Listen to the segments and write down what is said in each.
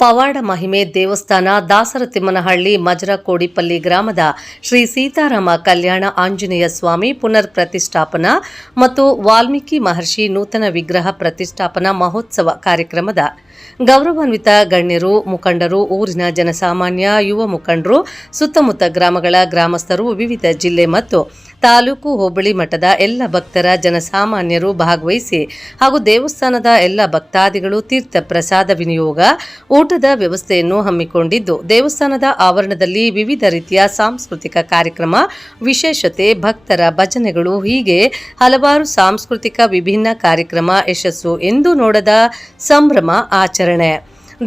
ಪವಾಡ ಮಹಿಮೆ ದೇವಸ್ಥಾನ ದಾಸರತಿಮ್ಮನಹಳ್ಳಿ ಮಜರಕೋಡಿಪಲ್ಲಿ ಗ್ರಾಮದ ಶ್ರೀ ಸೀತಾರಾಮ ಕಲ್ಯಾಣ ಆಂಜನೇಯ ಸ್ವಾಮಿ ಪುನರ್ ಪ್ರತಿಷ್ಠಾಪನಾ ಮತ್ತು ವಾಲ್ಮೀಕಿ ಮಹರ್ಷಿ ನೂತನ ವಿಗ್ರಹ ಪ್ರತಿಷ್ಠಾಪನಾ ಮಹೋತ್ಸವ ಕಾರ್ಯಕ್ರಮದ ಗೌರವಾನ್ವಿತ ಗಣ್ಯರು, ಮುಖಂಡರು, ಊರಿನ ಜನಸಾಮಾನ್ಯ, ಯುವ ಮುಖಂಡರು, ಸುತ್ತಮುತ್ತ ಗ್ರಾಮಗಳ ಗ್ರಾಮಸ್ಥರು, ವಿವಿಧ ಜಿಲ್ಲೆ ಮತ್ತು ತಾಲೂಕು ಹೋಬಳಿ ಮಟ್ಟದ ಎಲ್ಲ ಭಕ್ತರ ಜನಸಾಮಾನ್ಯರು ಭಾಗವಹಿಸಿ ಹಾಗೂ ದೇವಸ್ಥಾನದ ಎಲ್ಲ ಭಕ್ತಾದಿಗಳು ತೀರ್ಥ ಪ್ರಸಾದ ವಿನಿಯೋಗ, ಊಟದ ವ್ಯವಸ್ಥೆಯನ್ನು ಹಮ್ಮಿಕೊಂಡಿದ್ದು, ದೇವಸ್ಥಾನದ ಆವರಣದಲ್ಲಿ ವಿವಿಧ ರೀತಿಯ ಸಾಂಸ್ಕೃತಿಕ ಕಾರ್ಯಕ್ರಮ, ವಿಶೇಷತೆ, ಭಕ್ತರ ಭಜನೆಗಳು ಹೀಗೆ ಹಲವಾರು ಸಾಂಸ್ಕೃತಿಕ ವಿಭಿನ್ನ ಕಾರ್ಯಕ್ರಮ ಯಶಸ್ಸು ಎಂದು ನೋಡದ ಸಂಭ್ರಮ ಆಚರಣೆ.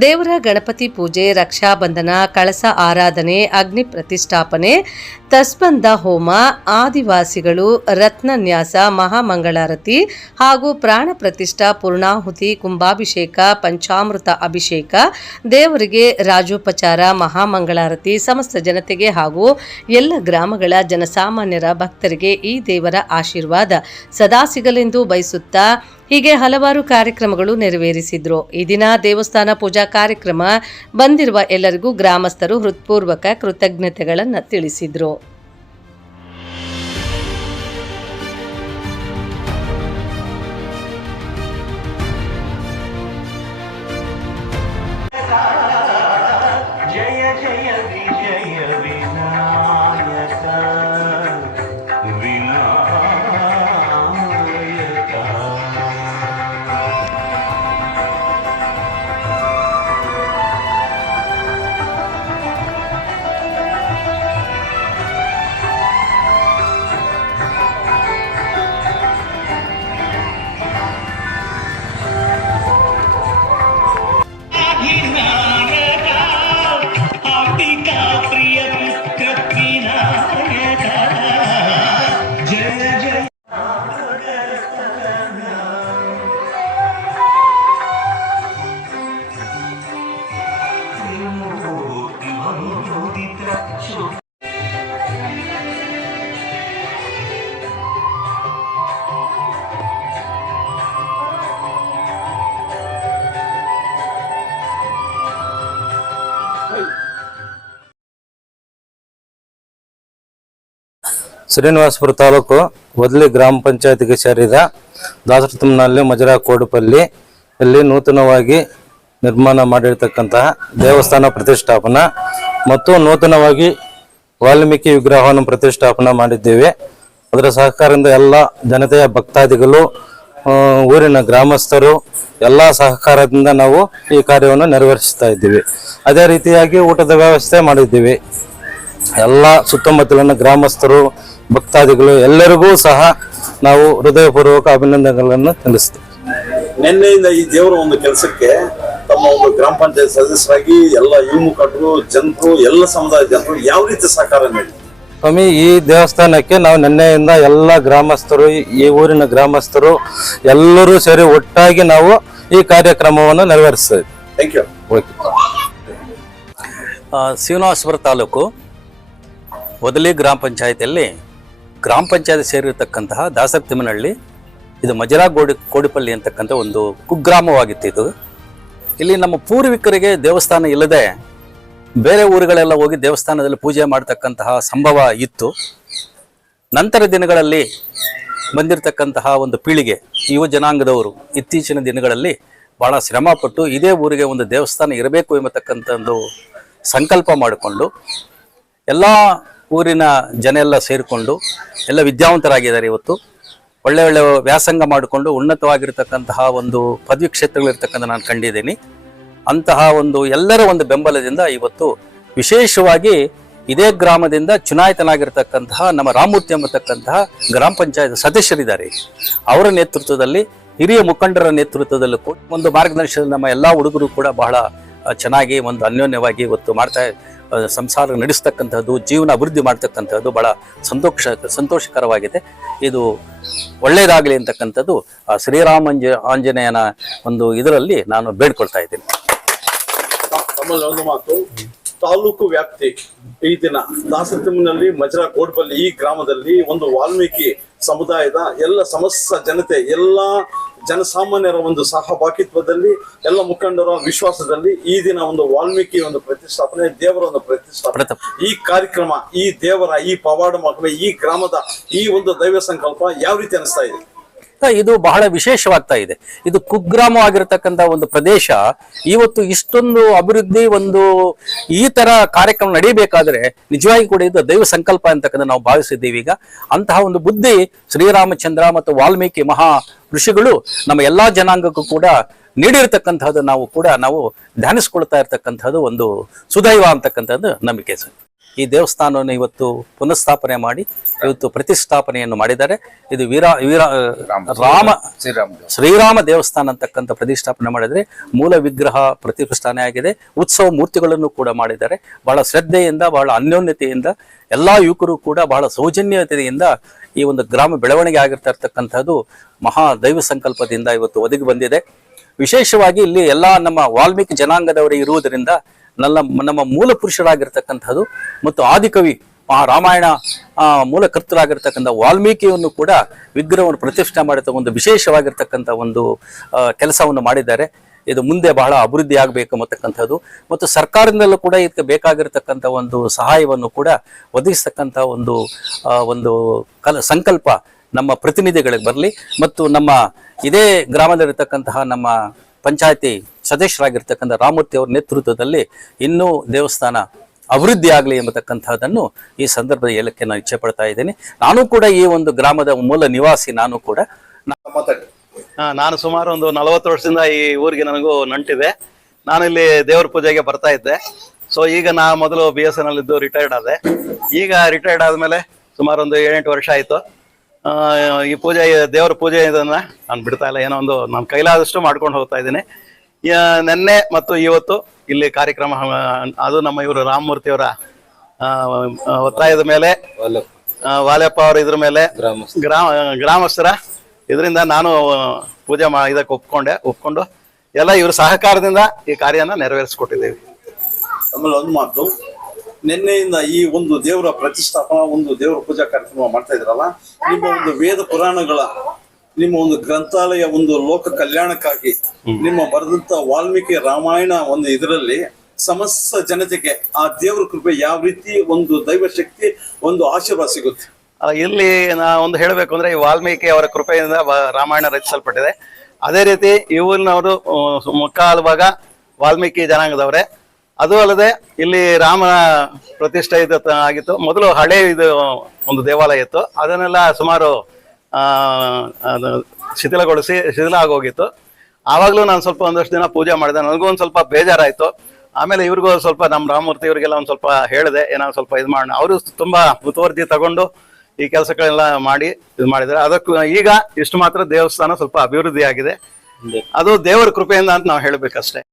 ದೇವರ ಗಣಪತಿ ಪೂಜೆ, ರಕ್ಷಾಬಂಧನ, ಕಳಸ ಆರಾಧನೆ, ಅಗ್ನಿ ಪ್ರತಿಷ್ಠಾಪನೆ, ತಸ್ಬಂಧ ಹೋಮ, ಆದಿವಾಸಿಗಳು ರತ್ನನ್ಯಾಸ, ಮಹಾಮಂಗಳಾರತಿ ಹಾಗೂ ಪ್ರಾಣ ಪ್ರತಿಷ್ಠಾ, ಪೂರ್ಣಾಹುತಿ, ಕುಂಭಾಭಿಷೇಕ, ಪಂಚಾಮೃತ ಅಭಿಷೇಕ, ದೇವರಿಗೆ ರಾಜೋಪಚಾರ, ಮಹಾಮಂಗಳಾರತಿ ಸಮಸ್ತ ಜನತೆಗೆ ಹಾಗೂ ಎಲ್ಲ ಗ್ರಾಮಗಳ ಜನಸಾಮಾನ್ಯರ ಭಕ್ತರಿಗೆ ಈ ದೇವರ ಆಶೀರ್ವಾದ ಸದಾ ಸಿಗಲೆಂದು ಬಯಸುತ್ತಾ ಹೀಗೆ ಹಲವಾರು ಕಾರ್ಯಕ್ರಮಗಳು ನೆರವೇರಿಸಿದ್ರು. ಈ ದಿನ ದೇವಸ್ಥಾನ ಪೂಜಾ ಕಾರ್ಯಕ್ರಮ ಬಂದಿರುವ ಎಲ್ಲರಿಗೂ ಗ್ರಾಮಸ್ಥರು ಹೃತ್ಪೂರ್ವಕ ಕೃತಜ್ಞತೆಗಳನ್ನು ತಿಳಿಸಿದ್ರು. ಶ್ರೀನಿವಾಸಪುರ ತಾಲೂಕು ವದಲಿ ಗ್ರಾಮ ಪಂಚಾಯತಿಗೆ ಸೇರಿದ ದಾಸರತಿಮ್ಮನಹಳ್ಳಿ ಮಜರಕೋಡಿಪಲ್ಲಿ ಇಲ್ಲಿ ನೂತನವಾಗಿ ನಿರ್ಮಾಣ ಮಾಡಿರ್ತಕ್ಕಂತಹ ದೇವಸ್ಥಾನ ಪ್ರತಿಷ್ಠಾಪನಾ ಮತ್ತು ನೂತನವಾಗಿ ವಾಲ್ಮೀಕಿ ವಿಗ್ರಹವನ್ನು ಪ್ರತಿಷ್ಠಾಪನಾ ಮಾಡಿದ್ದೇವೆ. ಅದರ ಸಹಕಾರದಿಂದ ಎಲ್ಲ ಜನತೆಯ ಭಕ್ತಾದಿಗಳು, ಊರಿನ ಗ್ರಾಮಸ್ಥರು ಎಲ್ಲ ಸಹಕಾರದಿಂದ ನಾವು ಈ ಕಾರ್ಯವನ್ನು ನೆರವೇರಿಸ್ತಾ ಇದ್ದೀವಿ. ಅದೇ ರೀತಿಯಾಗಿ ಊಟದ ವ್ಯವಸ್ಥೆ ಮಾಡಿದ್ದೀವಿ. ಎಲ್ಲ ಸುತ್ತಮುತ್ತಲಿನ ಗ್ರಾಮಸ್ಥರು, ಭಕ್ತಾದಿಗಳು ಎಲ್ಲರಿಗೂ ಸಹ ನಾವು ಹೃದಯಪೂರ್ವಕ ಅಭಿನಂದನೆಗಳನ್ನು ತಿಳಿಸ್ತೇವೆ. ನಿನ್ನೆಯಿಂದ ಈ ದೇವರ ಒಂದು ಕೆಲಸಕ್ಕೆ ತಮ್ಮ ಒಂದು ಗ್ರಾಮ ಪಂಚಾಯತ್ ಸದಸ್ಯರಾಗಿ ಎಲ್ಲ ಯುವ ಮುಖಂಡರು, ಜನರು, ಎಲ್ಲ ಸಮುದಾಯದ ಜನರು ಯಾವ ರೀತಿ ಸಹಕಾರ ನೀಡಿ ಸ್ವಾಮಿ, ಈ ದೇವಸ್ಥಾನಕ್ಕೆ ನಾವು ನಿನ್ನೆಯಿಂದ ಎಲ್ಲ ಗ್ರಾಮಸ್ಥರು, ಈ ಊರಿನ ಗ್ರಾಮಸ್ಥರು ಎಲ್ಲರೂ ಸೇರಿ ಒಟ್ಟಾಗಿ ನಾವು ಈ ಕಾರ್ಯಕ್ರಮವನ್ನು ನೆರವೇರಿಸ್ತೇವೆ. Thank you. ಓಕೆ. ಶ್ರೀನಿವಾಸಪುರ ತಾಲೂಕು ವದಲಿ ಗ್ರಾಮ ಪಂಚಾಯತಿಯಲ್ಲಿ ಗ್ರಾಮ ಪಂಚಾಯತ್ ಸೇರಿರತಕ್ಕಂತಹ ದಾಸರತಿಮ್ಮನಹಳ್ಳಿ, ಇದು ಮಜರಕೋಡಿಪಲ್ಲಿ ಅಂತಕ್ಕಂಥ ಒಂದು ಕುಗ್ರಾಮವಾಗಿತ್ತು. ಇದು ಇಲ್ಲಿ ನಮ್ಮ ಪೂರ್ವಿಕರಿಗೆ ದೇವಸ್ಥಾನ ಇಲ್ಲದೆ ಬೇರೆ ಊರುಗಳೆಲ್ಲ ಹೋಗಿ ದೇವಸ್ಥಾನದಲ್ಲಿ ಪೂಜೆ ಮಾಡ್ತಕ್ಕಂತಹ ಸಂಭವ ಇತ್ತು. ನಂತರ ದಿನಗಳಲ್ಲಿ ಬಂದಿರತಕ್ಕಂತಹ ಒಂದು ಪೀಳಿಗೆ ಯುವ ಜನಾಂಗದವರು ಇತ್ತೀಚಿನ ದಿನಗಳಲ್ಲಿ ಬಹಳ ಶ್ರಮಪಟ್ಟು ಇದೇ ಊರಿಗೆ ಒಂದು ದೇವಸ್ಥಾನ ಇರಬೇಕು ಎಂಬತಕ್ಕಂಥ ಒಂದು ಸಂಕಲ್ಪ ಮಾಡಿಕೊಂಡು ಎಲ್ಲ ಊರಿನ ಜನ ಎಲ್ಲ ಸೇರಿಕೊಂಡು ಎಲ್ಲ ವಿದ್ಯಾವಂತರಾಗಿದ್ದಾರೆ. ಇವತ್ತು ಒಳ್ಳೆ ಒಳ್ಳೆ ವ್ಯಾಸಂಗ ಮಾಡಿಕೊಂಡು ಉನ್ನತವಾಗಿರ್ತಕ್ಕಂತಹ ಒಂದು ಪದವಿ ಕ್ಷೇತ್ರಗಳಿರ್ತಕ್ಕಂಥ ನಾನು ಕಂಡಿದ್ದೀನಿ. ಅಂತಹ ಒಂದು ಎಲ್ಲರ ಒಂದು ಬೆಂಬಲದಿಂದ ಇವತ್ತು ವಿಶೇಷವಾಗಿ ಇದೇ ಗ್ರಾಮದಿಂದ ಚುನಾಯಿತನಾಗಿರ್ತಕ್ಕಂತಹ ನಮ್ಮ ರಾಮಮೂರ್ತಿ ಎಂಬತಕ್ಕಂತಹ ಗ್ರಾಮ ಪಂಚಾಯತ್ ಸದಸ್ಯರಿದ್ದಾರೆ. ಅವರ ನೇತೃತ್ವದಲ್ಲಿ, ಹಿರಿಯ ಮುಖಂಡರ ನೇತೃತ್ವದಲ್ಲೂ ಕೂಡ ಒಂದು ಮಾರ್ಗದರ್ಶನ ನಮ್ಮ ಎಲ್ಲ ಹುಡುಗರು ಕೂಡ ಬಹಳ ಚೆನ್ನಾಗಿ ಒಂದು ಅನ್ಯೋನ್ಯವಾಗಿ ಇವತ್ತು ಸಂಸಾರ ನಡೆಸ್ತಕ್ಕಂಥದ್ದು, ಜೀವನ ಅಭಿವೃದ್ಧಿ ಮಾಡ್ತಕ್ಕಂಥದ್ದು ಬಹಳ ಸಂತೋಷಕರವಾಗಿದೆ. ಇದು ಒಳ್ಳೆಯದಾಗಲಿ ಅಂತಕ್ಕಂಥದ್ದು ಶ್ರೀರಾಮ ಆಂಜನೇಯನ ಒಂದು ಇದರಲ್ಲಿ ನಾನು ಬೇಡ್ಕೊಳ್ತಾ ಇದ್ದೀನಿ. ತಮ್ಮಲ್ಲಿ ಒಂದು ಮಾತು, ತಾಲೂಕು ವ್ಯಾಪ್ತಿ ಈ ದಿನ ದಾಸರತಿಮ್ಮನಹಳ್ಳಿ ಮಜರಕೋಡಿಪಲ್ಲಿ ಈ ಗ್ರಾಮದಲ್ಲಿ ಒಂದು ವಾಲ್ಮೀಕಿ ಸಮುದಾಯದ ಎಲ್ಲ ಸಮಸ್ತ ಜನತೆ, ಎಲ್ಲ ಜನಸಾಮಾನ್ಯರ ಒಂದು ಸಹಭಾಗಿತ್ವದಲ್ಲಿ, ಎಲ್ಲ ಮುಖಂಡರ ವಿಶ್ವಾಸದಲ್ಲಿ ಈ ದಿನ ಒಂದು ವಾಲ್ಮೀಕಿ ಒಂದು ಪ್ರತಿಷ್ಠಾಪನೆ, ದೇವರ ಒಂದು ಪ್ರತಿಷ್ಠಾಪನೆ, ಈ ಕಾರ್ಯಕ್ರಮ, ಈ ದೇವರ ಈ ಪವಾಡ ಮಹಿಮೆ, ಈ ಗ್ರಾಮದ ಈ ಒಂದು ದೈವ ಸಂಕಲ್ಪ ಯಾವ ರೀತಿ ಅನಿಸ್ತಾ ಇದೆ? ಇದು ಬಹಳ ವಿಶೇಷವಾಗ್ತಾ ಇದೆ. ಇದು ಕುಗ್ರಾಮವಾಗಿರ್ತಕ್ಕಂಥ ಒಂದು ಪ್ರದೇಶ ಇವತ್ತು ಇಷ್ಟೊಂದು ಅಭಿವೃದ್ಧಿ, ಒಂದು ಈ ತರ ಕಾರ್ಯಕ್ರಮ ನಡೀಬೇಕಾದ್ರೆ ನಿಜವಾಗಿ ಕೂಡ ಇದು ದೈವ ಸಂಕಲ್ಪ ಅಂತಕ್ಕಂಥ ನಾವು ಭಾವಿಸಿದ್ದೀವಿ. ಈಗ ಅಂತಹ ಒಂದು ಬುದ್ಧಿ ಶ್ರೀರಾಮಚಂದ್ರ ಮತ್ತು ವಾಲ್ಮೀಕಿ ಮಹಾ ಋಷಿಗಳು ನಮ್ಮ ಎಲ್ಲಾ ಜನಾಂಗಕ್ಕೂ ಕೂಡ ನೀಡಿರ್ತಕ್ಕಂಥದ್ದು ನಾವು ಧ್ಯಾನಿಸ್ಕೊಳ್ತಾ ಇರ್ತಕ್ಕಂಥದ್ದು ಒಂದು ಸುದೈವ ಅಂತಕ್ಕಂಥದ್ದು ನಂಬಿಕೆ ಸರ್. ಈ ದೇವಸ್ಥಾನವನ್ನು ಇವತ್ತು ಪುನಃಸ್ಥಾಪನೆ ಮಾಡಿ ಇವತ್ತು ಪ್ರತಿಷ್ಠಾಪನೆಯನ್ನು ಮಾಡಿದ್ದಾರೆ. ಇದು ಶ್ರೀರಾಮ ದೇವಸ್ಥಾನ ಅಂತಕ್ಕಂಥ ಪ್ರತಿಷ್ಠಾಪನೆ ಮಾಡಿದರೆ ಮೂಲ ವಿಗ್ರಹ ಪ್ರತಿಷ್ಠಾಪನೆ ಆಗಿದೆ. ಉತ್ಸವ ಮೂರ್ತಿಗಳನ್ನು ಕೂಡ ಮಾಡಿದ್ದಾರೆ. ಬಹಳ ಶ್ರದ್ಧೆಯಿಂದ, ಬಹಳ ಅನ್ಯೋನ್ಯತೆಯಿಂದ ಎಲ್ಲಾ ಯುವಕರು ಕೂಡ ಬಹಳ ಸೌಜನ್ಯತೆಯಿಂದ ಈ ಒಂದು ಗ್ರಾಮ ಬೆಳವಣಿಗೆ ಆಗಿರ್ತಾ ಇರ್ತಕ್ಕಂಥದ್ದು ಮಹಾ ದೈವ ಸಂಕಲ್ಪದಿಂದ ಇವತ್ತು ಒದಗಿ ಬಂದಿದೆ. ವಿಶೇಷವಾಗಿ ಇಲ್ಲಿ ಎಲ್ಲಾ ನಮ್ಮ ವಾಲ್ಮೀಕಿ ಜನಾಂಗದವರೇ ಇರುವುದರಿಂದ ನಮ್ಮ ಮೂಲ ಪುರುಷರಾಗಿರ್ತಕ್ಕಂಥದ್ದು ಮತ್ತು ಆದಿಕವಿ ರಾಮಾಯಣ ಮೂಲಕರ್ತರಾಗಿರ್ತಕ್ಕಂಥ ವಾಲ್ಮೀಕಿಯನ್ನು ಕೂಡ ವಿಗ್ರಹವನ್ನು ಪ್ರತಿಷ್ಠೆ ಮಾಡಿದ ಒಂದು ವಿಶೇಷವಾಗಿರ್ತಕ್ಕಂಥ ಒಂದು ಕೆಲಸವನ್ನು ಮಾಡಿದ್ದಾರೆ. ಇದು ಮುಂದೆ ಬಹಳ ಅಭಿವೃದ್ಧಿ ಆಗಬೇಕು ಅಂತಕ್ಕಂಥದ್ದು ಮತ್ತು ಸರ್ಕಾರದಿಂದಲೂ ಕೂಡ ಇದಕ್ಕೆ ಬೇಕಾಗಿರ್ತಕ್ಕಂಥ ಒಂದು ಸಹಾಯವನ್ನು ಕೂಡ ಒದಗಿಸ್ತಕ್ಕಂಥ ಒಂದು ಸಂಕಲ್ಪ ನಮ್ಮ ಪ್ರತಿನಿಧಿಗಳಿಗೆ ಬರಲಿ ಮತ್ತು ನಮ್ಮ ಇದೇ ಗ್ರಾಮದಲ್ಲಿರ್ತಕ್ಕಂತಹ ನಮ್ಮ ಪಂಚಾಯತಿ ಸದಸ್ಯರಾಗಿರ್ತಕ್ಕಂಥ ರಾಮಮೂರ್ತಿ ಅವರ ನೇತೃತ್ವದಲ್ಲಿ ಇನ್ನೂ ದೇವಸ್ಥಾನ ಅಭಿವೃದ್ಧಿ ಆಗಲಿ ಎಂಬತಕ್ಕಂಥದ್ದನ್ನು ಈ ಸಂದರ್ಭದಲ್ಲಿ ಹೇಳಕ್ಕೆ ನಾನು ಇಚ್ಛೆ ಪಡ್ತಾ ಇದ್ದೇನೆ. ನಾನು ಕೂಡ ಈ ಒಂದು ಗ್ರಾಮದ ಮೂಲ ನಿವಾಸಿ. ನಾನು ಸುಮಾರು ಒಂದು 40 ವರ್ಷದಿಂದ ಈ ಊರಿಗೆ ನನಗೂ ನಂಟಿದೆ. ನಾನು ಇಲ್ಲಿ ದೇವ್ರ ಪೂಜೆಗೆ ಬರ್ತಾ ಇದ್ದೆ. ಸೊ ಈಗ ನಾ ಮೊದಲು BSNL ಇದ್ದು ರಿಟೈರ್ಡ್ ಆದೆ. ಈಗ ರಿಟೈರ್ಡ್ ಆದ್ಮೇಲೆ ಸುಮಾರು ಒಂದು 7-8 ವರ್ಷ ಆಯ್ತು. ಈ ಪೂಜೆ, ದೇವರ ಪೂಜೆ ಇದನ್ನ ನಾನು ಬಿಡ್ತಾ ಇಲ್ಲ. ಏನೋ ಒಂದು ನಾನು ಕೈಲಾದಷ್ಟು ಮಾಡ್ಕೊಂಡು ಹೋಗ್ತಾ ಇದ್ದೀನಿ. ನಿನ್ನೆ ಮತ್ತು ಇವತ್ತು ಇಲ್ಲಿ ಕಾರ್ಯಕ್ರಮ, ಅದು ನಮ್ಮ ಇವರು ರಾಮಮೂರ್ತಿಯವರ ಒತ್ತಾಯದ ಮೇಲೆ, ವಾಲೆಪ್ಪ ಅವರ ಇದ್ರ ಮೇಲೆ, ಗ್ರಾಮಸ್ಥರ ಇದರಿಂದ ನಾನು ಪೂಜೆ ಇದಕ್ಕೆ ಒಪ್ಕೊಂಡು ಎಲ್ಲ ಇವ್ರ ಸಹಕಾರದಿಂದ ಈ ಕಾರ್ಯನ ನೆರವೇರಿಸ್ಕೊಟ್ಟಿದ್ದೀವಿ. ಆಮೇಲೆ ಒಂದು ಮಾತು, ನಿನ್ನೆಯಿಂದ ಈ ಒಂದು ದೇವರ ಪ್ರತಿಷ್ಠಾಪನಾ, ಒಂದು ದೇವರ ಪೂಜಾ ಕಾರ್ಯಕ್ರಮ ಮಾಡ್ತಾ ಇದ್ರಲ್ಲ, ನಿಮ್ಮ ಒಂದು ವೇದ ಪುರಾಣಗಳ, ನಿಮ್ಮ ಒಂದು ಗ್ರಂಥಾಲಯ ಒಂದು ಲೋಕ ಕಲ್ಯಾಣಕ್ಕಾಗಿ ನಿಮ್ಮ ಬರೆದಂತ ವಾಲ್ಮೀಕಿ ರಾಮಾಯಣ ಒಂದು ಇದರಲ್ಲಿ ಸಮಸ್ತ ಜನತೆಗೆ ಆ ದೇವರ ಕೃಪೆ ಯಾವ ರೀತಿ ಒಂದು ದೈವ ಶಕ್ತಿ ಒಂದು ಆಶೀರ್ವಾದ ಸಿಗುತ್ತೆ? ಇಲ್ಲಿ ನಾ ಒಂದು ಹೇಳಬೇಕು ಅಂದ್ರೆ, ಈ ವಾಲ್ಮೀಕಿ ಅವರ ಕೃಪೆಯಿಂದ ರಾಮಾಯಣ ರಚಿಸಲ್ಪಟ್ಟಿದೆ. ಅದೇ ರೀತಿ ಇವನವರು ಮುಕ್ಕಾಲು ಭಾಗ ವಾಲ್ಮೀಕಿ ಜನಾಂಗದವರೇ. ಅದು ಅಲ್ಲದೆ ಇಲ್ಲಿ ರಾಮನ ಪ್ರತಿಷ್ಠೆ ಆಗಿತ್ತು. ಮೊದಲು ಹಳೆ ಇದು ಒಂದು ದೇವಾಲಯ ಇತ್ತು, ಅದನ್ನೆಲ್ಲ ಸುಮಾರು ಶಿಥಿಲ ಆಗೋಗಿತ್ತು. ಆವಾಗಲೂ ನಾನು ಸ್ವಲ್ಪ ಒಂದಷ್ಟು ದಿನ ಪೂಜೆ ಮಾಡಿದೆ. ನನಗೂ ಒಂದು ಸ್ವಲ್ಪ ಬೇಜಾರಾಯ್ತು. ಆಮೇಲೆ ಇವ್ರಿಗೂ ಸ್ವಲ್ಪ ನಮ್ಮ ರಾಮಮೂರ್ತಿ ಇವರಿಗೆಲ್ಲ ಒಂದು ಸ್ವಲ್ಪ ಹೇಳಿದೆ, ಏನೋ ಸ್ವಲ್ಪ ಇದು ಮಾಡೋಣ. ಅವರು ತುಂಬಾ ಮುತುವರ್ಜಿ ತಗೊಂಡು ಈ ಕೆಲಸಗಳೆಲ್ಲ ಮಾಡಿ ಇದು ಮಾಡಿದ್ದಾರೆ. ಅದಕ್ಕೂ ಈಗ ಇಷ್ಟು ಮಾತ್ರ ದೇವಸ್ಥಾನ ಸ್ವಲ್ಪ ಅಭಿವೃದ್ಧಿ ಆಗಿದೆ. ಅದು ದೇವರ ಕೃಪೆಯಿಂದ ಅಂತ ನಾವು ಹೇಳಬೇಕಷ್ಟೇ.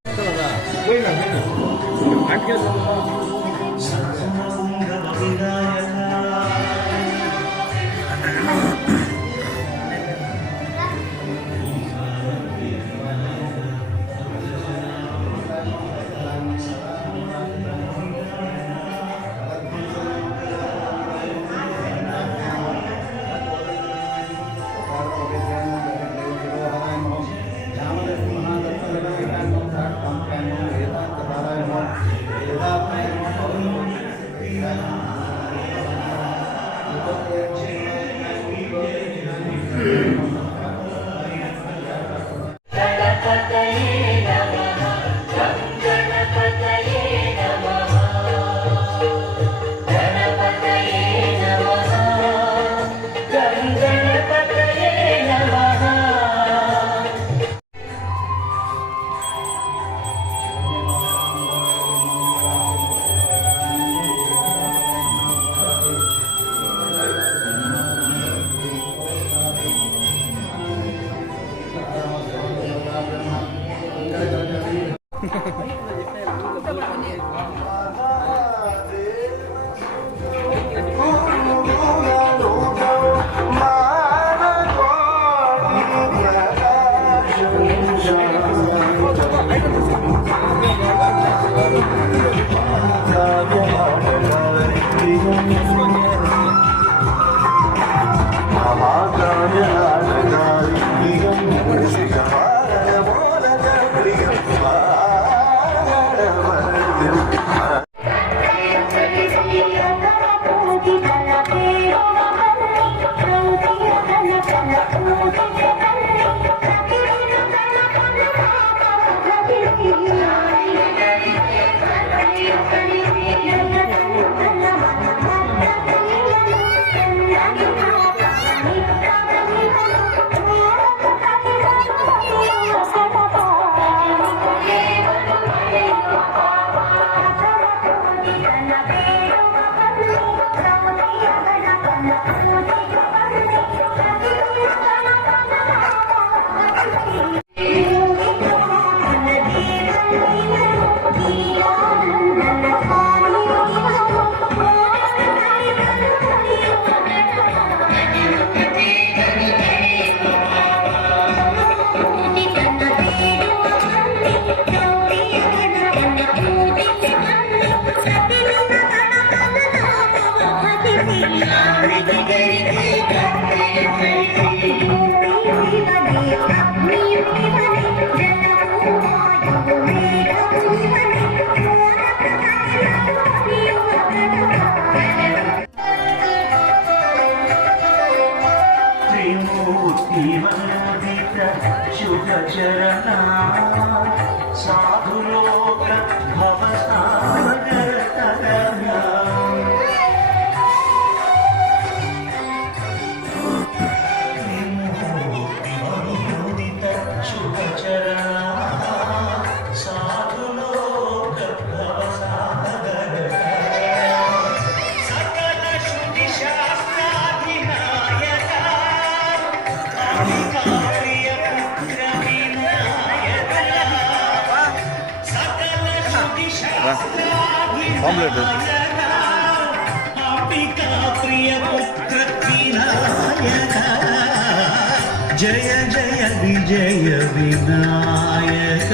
जय जय विजय विनायक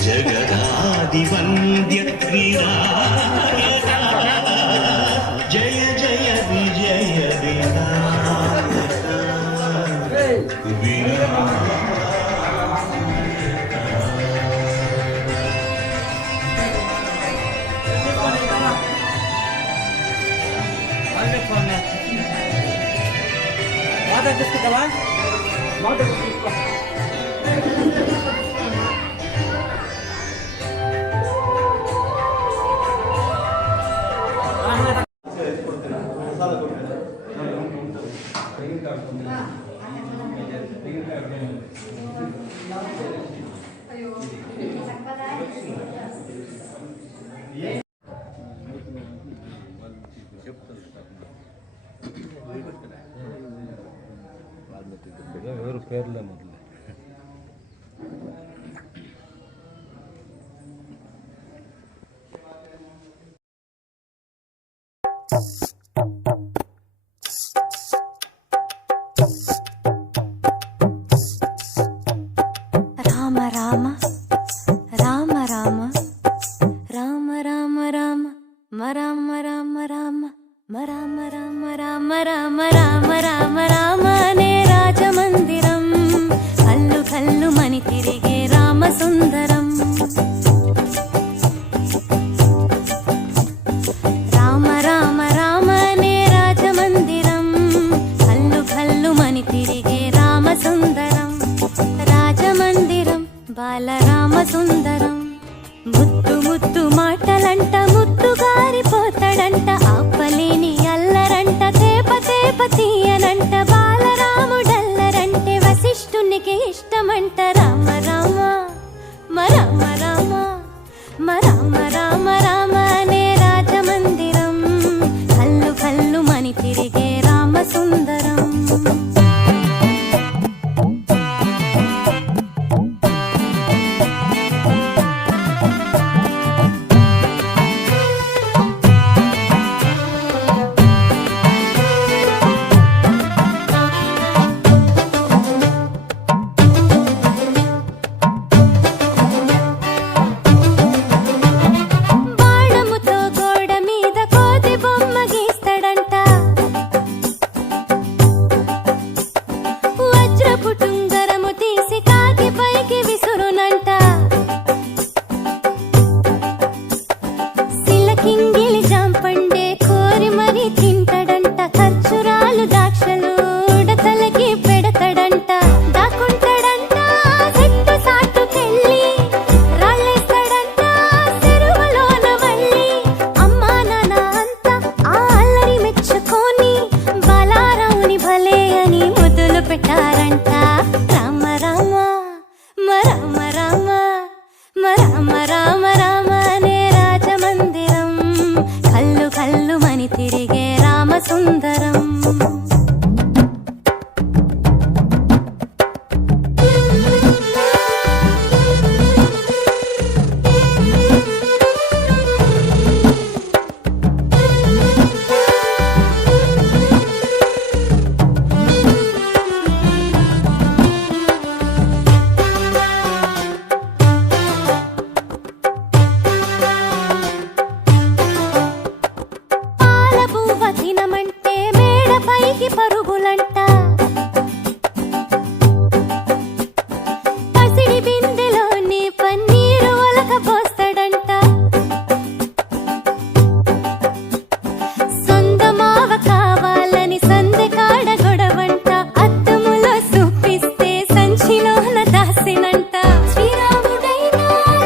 जगदादिवन्द्य विनायक जय जय विजय विनायक ఎవరు పేర్లే మొదలు రామ రామ రామ రామ రామ రామ రామ మరామ రామ రామ మరామ రామ రామ రామ రామ రామ రామ అనే రాజమందిరం అంటారంట